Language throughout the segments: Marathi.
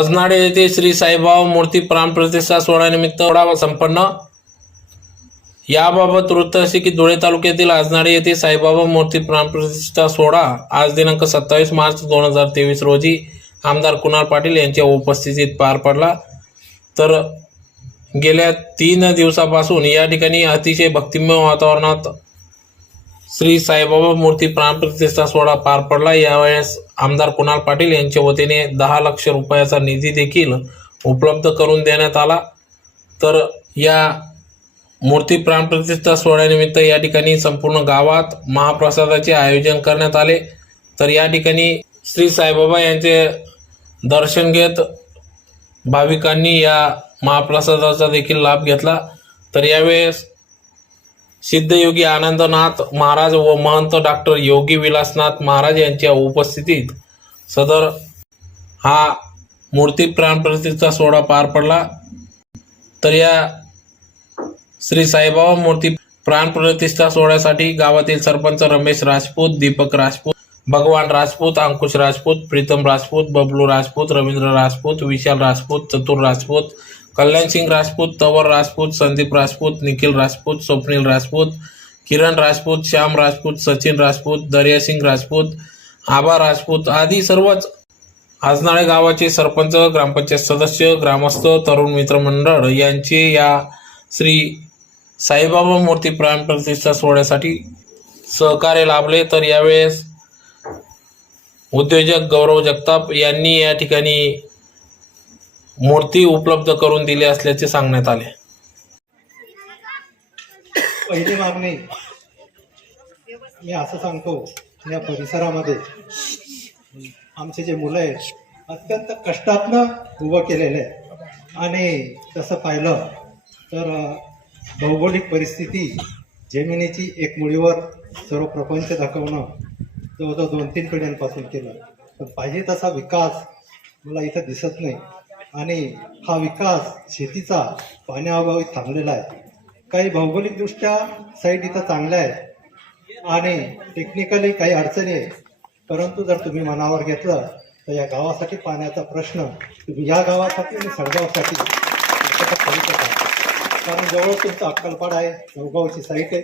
अजनाडे येथे श्री साईबाबा मूर्ती प्राणप्रतिष्ठा सोहळ्यानिमित्त सोहळा संपन्न. याबाबत वृत्त असे की धुळे तालुक्यातील आजनाडे येथे साईबाबा मूर्ती प्राणप्रतिष्ठा सोहळा आज दिनांक सत्तावीस मार्च दोन हजार तेवीस रोजी आमदार कुणाल पाटील यांच्या उपस्थितीत पार पडला. तर गेल्या तीन दिवसापासून या ठिकाणी अतिशय भक्तिमय वातावरणात श्री साईबाबा मूर्ती प्राण प्रतिष्ठा सोहळा पार पडला. यावेळेस आमदार कुणाल पाटील यांच्या वतीने दहा लक्ष रुपयाचा निधी देखील उपलब्ध करून देण्यात आला. तर या मूर्ती प्राणप्रतिष्ठा सोहळ्यानिमित्त या ठिकाणी संपूर्ण गावात महाप्रसादाचे आयोजन करण्यात आले. तर या ठिकाणी श्री साईबाबा यांचे दर्शन घेत भाविकांनी या महाप्रसादाचा देखील लाभ घेतला. तर यावेळेस सिद्धयोगी आनंदनाथ महाराज व महंत डॉक्टर योगी विलासनाथ महाराज यांच्या उपस्थितीत सदर हा मूर्ती प्राणप्रतिष्ठा सोहळा पार पडला. तर या श्री साईबाबा मूर्ती प्राण प्रतिष्ठा सोहळ्यासाठी गावातील सरपंच रमेश राजपूत दीपक राजपूत भगवान राजपूत अंकुश राजपूत प्रीतम राजपूत बबलू राजपूत रवींद्र राजपूत विशाल राजपूत चतुर राजपूत कल्याण सिंग राजपूत तवर राजपूत संदीप राजपूत निखिल राजपूत स्वप्नील राजपूत किरण राजपूत श्याम राजपूत सचिन राजपूत दर्यासिंग राजपूत आबा राजपूत आदी सर्वच आजनाळे गावाचे सरपंच ग्रामपंचायत सदस्य ग्रामस्थ तरुण मित्रमंडळ यांचे या श्री साईबाबा मूर्ती प्राण प्रतिष्ठा सोहळ्यासाठी सहकार्य लाभले. तर यावेळेस उद्योजक गौरव जगताप यांनी या ठिकाणी मूर्ती उपलब्ध करून दिली असल्याचे सांगण्यात आले. पहिली मागणी मी असं सांगतो या परिसरामध्ये आमचे जे मुलं आहेत अत्यंत कष्टातनं उभं केलेलं आहे आणि तसं पाहिलं तर भौगोलिक परिस्थिती जमिनीची एक मुळीवर सर्व प्रपंच दाखवणं जवळजवळ दोन तीन पिढ्यांपासून केलं. पण पाहिजे तसा विकास मला इथं दिसत नाही. आणि हा विकास शेतीचा पाण्याअभावी थांबलेला आहे. काही भौगोलिकदृष्ट्या साईट इथं चांगल्या आहेत. आणि टेक्निकली काही अडचणी आहेत. परंतु जर तुम्ही मनावर घेतलं तर या गावासाठी पाण्याचा प्रश्न तुम्ही या गावासाठी आणि सडगावसाठी कारण जवळ तुमचा अक्कलपाड आहे जळगावची साईट आहे.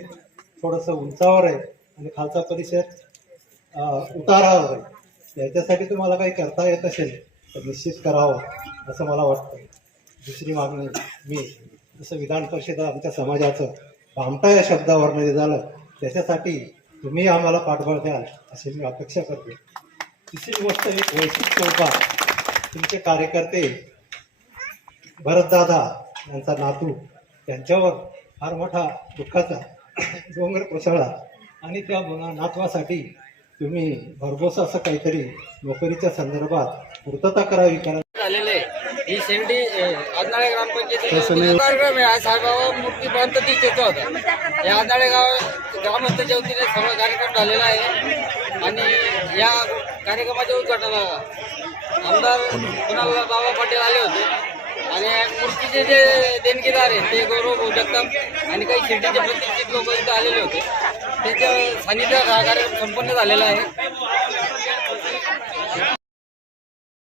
थोडंसं उंचावर आहे. आणि खालचा परिसर अं, उतारावर याच्यासाठी तुम्हाला काही करता येत असेल तर निश्चित करावं असं मला वाटतं. दुसरी मागणी मी जसं विधान परिषद आमच्या समाजाचं भामटा या शब्दावरनं जे झालं त्याच्यासाठी तुम्ही आम्हाला पाठबळ द्याल अशी मी अपेक्षा करते. तिसरी गोष्ट एक वैश्विक स्वरूपात तुमचे कार्यकर्ते भरतदादा यांचा नातू त्यांच्यावर फार मोठा दुःखाचा डोंगर कोसळला. आणि त्या मुला नातवासाठी तुम्ही भरघोस असं काहीतरी नोकरीच्या संदर्भात पूर्तता करावी कारण झालेले आहे. ही शेंडी आजनाळे ग्रामपंचायतीचा कार्यक्रम आहे. आज साईबाबा मूर्ती पर्यंत तिथेचा होता. या आजनाळे गाव ग्रामस्थांच्या वतीने सर्व कार्यक्रम झालेला आहे. आणि या कार्यक्रमाच्या उद्घाटनाला आमदार कुणाल बाबा पाटील आले होते. आणि मूर्तीचे जे देणगीदार आहेत ते गौरव जगताप आणि काही शिर्डीचे प्रतिष्ठित लोक इथं आलेले होते. त्याच्या सानिध्यात हा कार्यक्रम संपन्न झालेला आहे.